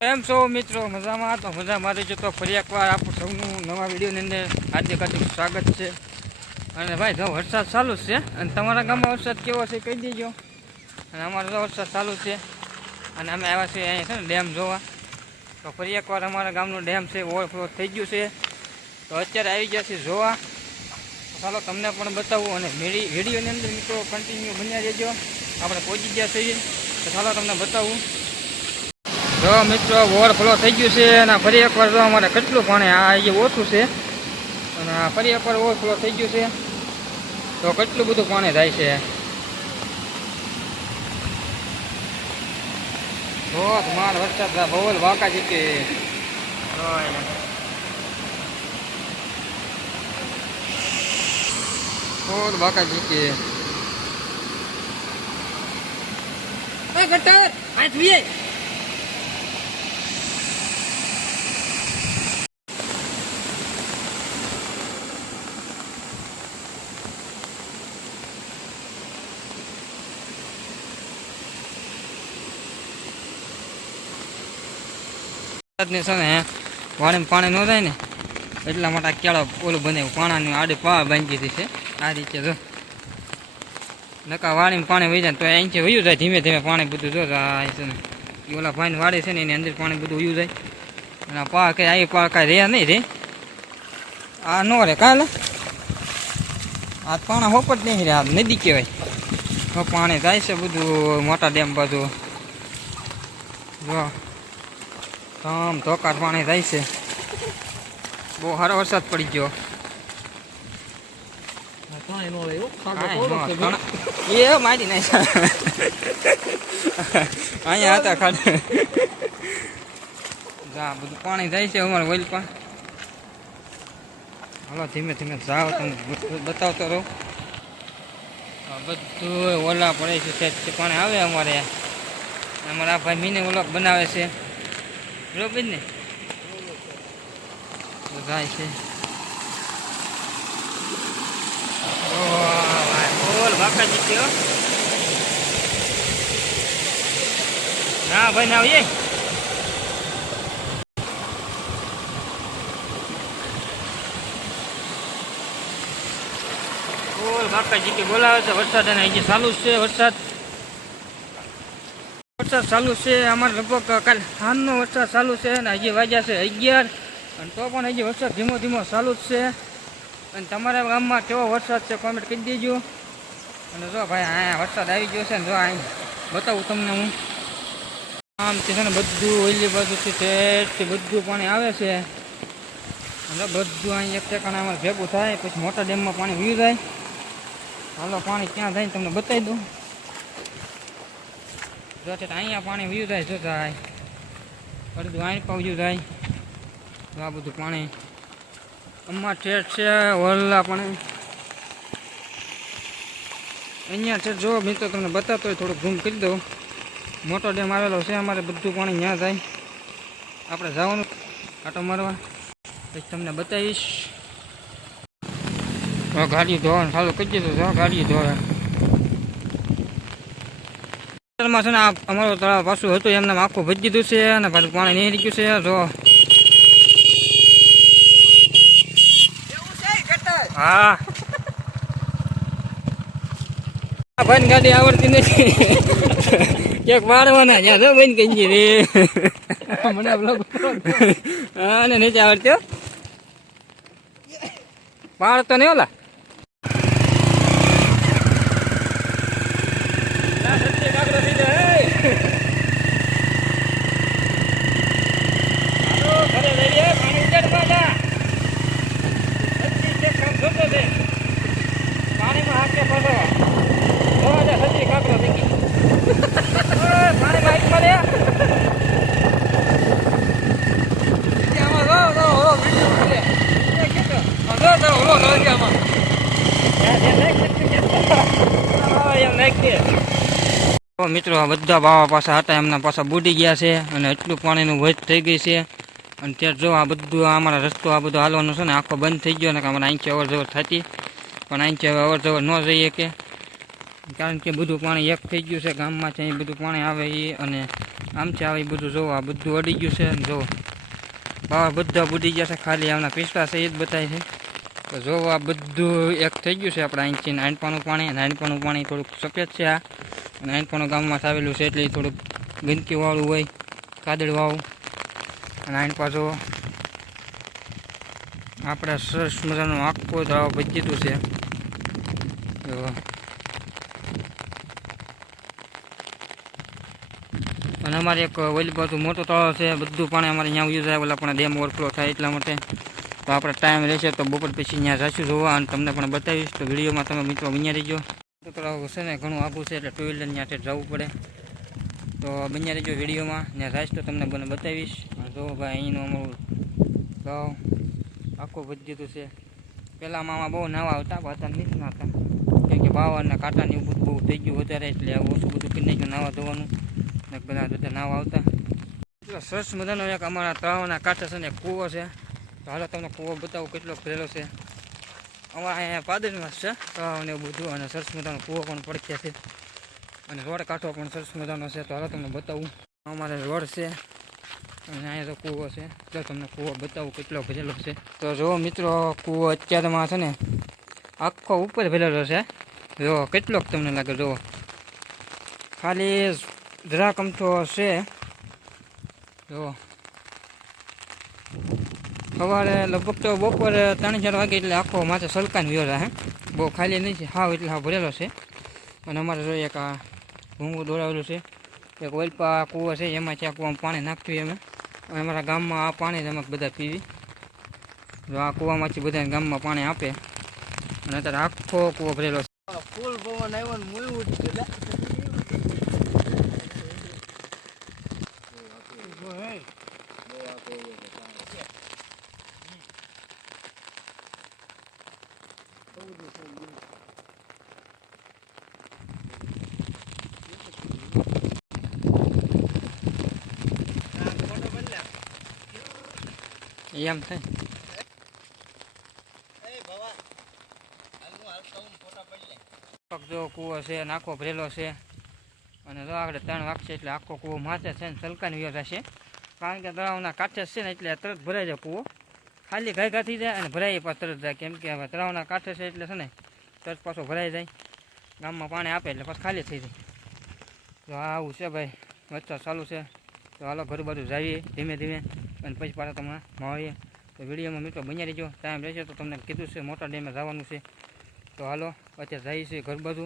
એમ છો મિત્રો, મજામાં? તો મજા મારી જતો ફરી એકવાર આપણું સૌનું નવા વિડીયોની અંદર હાર્દિક હાર્દિક સ્વાગત છે. અને ભાઈ, જો વરસાદ ચાલુ છે, અને તમારા ગામમાં વરસાદ કેવો છે કહી દેજો. અને અમારો તો વરસાદ ચાલુ છે. અને અમે આવ્યા છીએ અહીંયા છે ને ડેમ જોવા. તો ફરી એકવાર અમારા ગામનું ડેમ છે, ઓવરફ્લો થઈ ગયું છે. તો અત્યારે આવી ગયા છે જોવા. ચાલો તમને પણ બતાવું અને વિડીયોની અંદર મિત્રો કન્ટિન્યુ બન્યા રહેજો. આપણે પહોંચી ગયા છીએ. તો ચાલો તમને બતાવું. જો મિત્રો ઓવરફ્લો થઈ ગયું છે અને ફરી એકવાર જો અમારે કેટલું પાણી આ જે ઓછું છે. અને આ ફરી એકવાર ઓવરફ્લો થઈ ગયું છે. તો કેટલું બધું પાણી થાય છે. બહુ માર વરસાદ બહુ વાંકા જીતે બહુ વાંકા જીતી ગટર આજ વીએ. વરસાદની છે ને વાડીમાં પાણી ન થાય ને, એટલા માટે આ કેળો ઓલું બનાવ્યું પાણાની આડી પાવા બાંધી દીધી છે. આ રીતે જો. નકા વાડીમાં પાણી વહી જાય ને તો અહીંથી વયું જાય, ધીમે ધીમે પાણી બધું જો આ છે ને. ઈ ઓલા ભાઈની વાડી છે ને, એની અંદર પાણી બધું વયું જાય. અને આ પા કઈ આવી પા કાંઈ રહ્યા નહીં રે. આ નો રે કાલે. આ પાણા હોપટ નહીં રે, આ નદી કહેવાય. તો પાણી જાય છે બધું, મોટા ડેમ બાજુ. જો. આમ ધોકાર પાણી થાય છે. બહુ સારો વરસાદ પડી ગયો. એ મારી નાખ્યા અહીંયા હતા ખાલી જા બધું પાણી જાય છે અમારે વૈલ પણ. હાલો ધીમે ધીમે જાઓ તમે બતાવતો રહો. બધું ઓલા પડે છે પાણી આવે અમારે. અમારા ભાઈ મીને ઓલો બનાવે છે. બરોબર ને? જાય છે. બોલ, બાકાજી થયો ના ભાઈ ના આવીએ બોલ, બાકાજી કે બોલાવે છે. વરસાદ અને હજી ચાલુ છે વરસાદ. વરસાદ ચાલુ છે. અમારે લગભગ કાલ સાંજનો વરસાદ ચાલુ છે અને હજી વાગ્યા છે અગિયાર. અને તો પણ હજી વરસાદ ધીમો ધીમો ચાલુ જ છે. અને તમારા ગામમાં કેવો વરસાદ છે કોમેન્ટ કરી દેજો. અને જો ભાઈ, અહીંયા વરસાદ આવી ગયો છે ને જો અહીં બતાવું તમને હું. આમથી છે ને બધું ઓઈલી બાજુથી ઠેઠથી બધું પાણી આવે છે. અને બધું અહીં એક ઠેકાણે અમારે ભેગું થાય, પછી મોટા ડેમમાં પાણી વી જાય હાલો, પાણી ક્યાં થાય તમને બતાવી દઉં. જો અહીંયા પાણી વીયું થાય શું થાય બધું અહીં પાવજું થાય. તો આ બધું પાણી અમમાં ઠેઠ છે, વલ્લા પણ અહીંયા છે, જો મિત્રો તમને બતાવતો હોય થોડુંક ઘૂમ કરી દઉં. મોટો ડેમ આવેલો છે, અમારે બધું પાણી ત્યાં થાય આપણે જવાનું આટો મારવા. પછી તમને બતાવીશ. ગાડી ધોવાનું ચાલુ કરી દીધું ગાડી ધોવે. માં છે ને આ અમારું તળાવ પાછું હતું એમને આખું ભજી દીધું છે અને પાછું પાણી નીકળી ગયું છે જો. હા. ભાઈ ગાડી આવડતી નથી. ક્યાંક વાળવાના જ્યાં જો રે મને હા ને નીચે આવડતી વાળ તો નહીં ઓલા પાણીમાં હાથે ફસો જોવા દે સજી કાકરો થઈ ગઈ ઓય, પાણીમાં હાથમાં લે આમાં જો, જો, ઓલો વીડિયો ઉતરે. એ ખેંચો. આ જો, જો, ઓલો નળિયામાં. ત્યાં, ત્યાં નાખ, નાખ, નાખ. આ એમ નાખ દે. તો મિત્રો, આ બધા બાવા પાછા હતા, એમના પાછા બુડી ગયા છે અને એટલું પાણીનું વધ થઈ ગઈ છે. અને ત્યાં જો આ બધું અમારા રસ્તો આ બધો હાલવાનો છે ને, આખો બંધ થઈ ગયો ને અમારે અહીંથી અવર જવર થતી. પણ અહીંથી હવે અવર જવર ન જઈએ કે. કારણ કે બધું પાણી એક થઈ ગયું છે, ગામમાં અહીં બધું પાણી આવે એ અને આમથી આવે એ બધું જોવો આ બધું અડી ગયું છે અને જોવો બાવા બધા બુડી ગયા છે, ખાલી આમના પીસલા છે, એ જ બતાવે છે. તો જોવો આ બધું એક થઈ ગયું છે, આપણે અહીંથી નાનપાનું પાણી નાનપાનું પાણી થોડુંક સફેદ છે આ. અને નાનપાનું ગામમાં આવેલું છે એટલે થોડુંક ગંદકીવાળું હોય, કાદળવાળું. અને આઈન પાછો આપણે સરસ મજાનો આખો દાવ બચીતું છે. અને અમારે એક ઓલી બાજુ મોટો તળાવ છે, બધું પાણી અમારે અહીંયા યુઝ આવે ઓલા પણ ડેમ ઓવરફ્લો થાય એટલા માટે. તો આપણે ટાઈમ રહેશે તો બપોર પછી અહીંયા જઈશું જોવા, અને તમને પણ બતાવીશ. તો વિડીયોમાં તમે મિત્રો અહીંયા રહીજો. તળાવ છે ને ઘણું આઘું છે એટલે ટુ વ્હીલર ત્યાં જવું પડે. તો બન્યા રહેજો વિડીયોમાં. ને રાઈસ તો તમને મને બતાવીશ. જો ભાઈ, અહીંનું અમારું ગાવ આખું ભજીતું છે. પહેલાં મામા બહુ નાવા આવતા, પણ અત્યારે નથી નાતા કેમ કે બાવરના કાંટાની એવું બધું બહુ થઈ ગયું વધારે એટલે ઓછું બધું કરી નાખ્યું નાવા ધોવાનું. ને બધા બધા નાવા આવતા. એટલો સરસ મજાનો એક અમારા તળાવના કાંઠા છે ને કૂવો છે. હાલો તમને કૂવો બતાવું કેટલો ભરેલો છે. અમારા અહીંયા પાદરમાં છે. તળાવને બધું અને સરસ મજાનો કૂવો પણ પડખ્યા છે. અને રોડ કાંઠો પણ સરસ મજાનો છે. તો હાલો તમને બતાવું. અમારે રોડ છે અને અહીંયા તો કૂવો છે. તો તમને કૂવો બતાવું કેટલો ભરેલો છે. તો જો મિત્રો, કૂવો અત્યારમાં છે ને આખો ઉપર ભરેલો છે. જો કેટલોક તમને લાગે જુઓ ખાલી જરાક અમથો છે. જો. સવારે લગભગ તો બપોરે ત્રણ ચાર વાગે એટલે આખો માથે સલકાન વ્યો હે? બહુ ખાલી નહીં છે. હાવ એટલે હાવ ભરેલો છે. અને અમારે જોઈએ એક આ ભૂંગું દોડાવેલું છે. એક વલપા કૂવો છે, એમાં ત્યાં કૂવામાં પાણી નાખ્યું અમે. અને અમારા ગામમાં આ પાણી અમે બધા પીવી. આ કૂવામાંથી બધા ગામમાં પાણી આપે. અને અત્યારે આખો કૂવો ભરેલો છે. ફૂલ પવન આવ્યો ને મૂળવું જ છે લે. ઊભો હે. એમ થાય. જો કૂવો છે નાખો ભરેલો છે. અને જો આગળ ત્રણ વાગશે એટલે આખો કૂવો માથે છે ને સલકાની વ્યવસ્થા છે. કારણ કે તળાવના કાંઠે છે ને એટલે તરત ભરાઈ જાય કૂવો. ખાલી ઘાયઘા થઈ જાય અને ભરાઈ પાછો તરત જાય. કેમ કે હવે તળાવના કાંઠે છે એટલે છે ને તરત પાછો ભરાઈ જાય. ગામમાં પાણી આપે એટલે પાછું ખાલી થઈ જાય. તો આવું છે ભાઈ. વચ્ચે ચાલુ છે. તો હાલો ઘર બાજુ જઈએ ધીમે ધીમે. અને પછી પાછા તમને મળીએ. તો વિડીયોમાં મિત્રો બન્યા રહેજો ટાઈમ રહેશે તો તમને કીધું છે મોટા ડેમે જવાનું છે. તો હાલો, અત્યારે જઈએ છીએ ઘર બાજુ